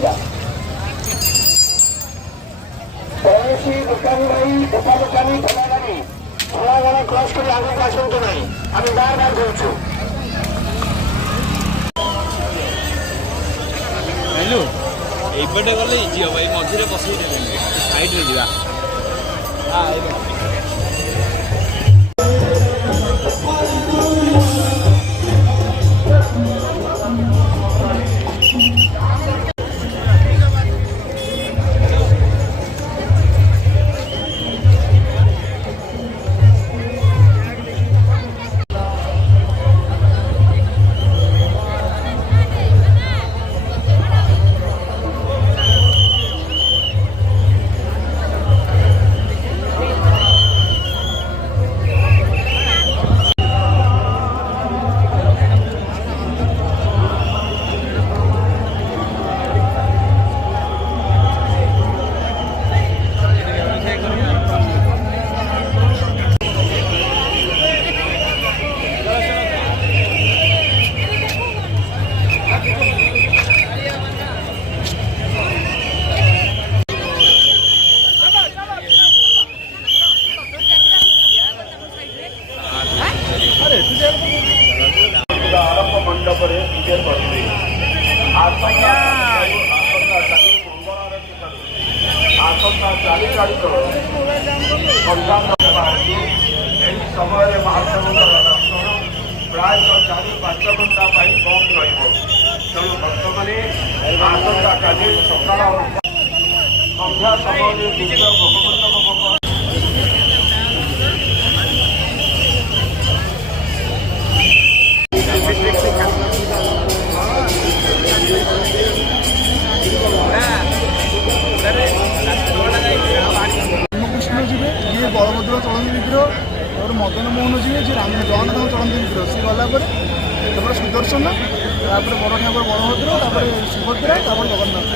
सुविधा कौन दुकानी भाई उपा दुकानी खोला गाड़ी क्रॉस कर आगे को आसतु ना आम बार बार कहूँ हेलो এইপଟେ গলে ইজি হব এই মঝিরে বসেই দেবেন সাইড রে যা आरंभ मंडप विजय करेंगे आसंता 40 तारीख समय महाप्रभुर दर्शन प्राय 4-5 घंटा बंद तेणु भक्त मैंने आसंता काली सकाल संध्या समय दिव्य भगवत बलभद्र चलती विग्रह और मदन मोहन जी जी जगन्नाथ चलती विग्रह सी गलापर सुदर्शन बड़ ठाकुर बलभद्र सुभद्रा जगन्नाथ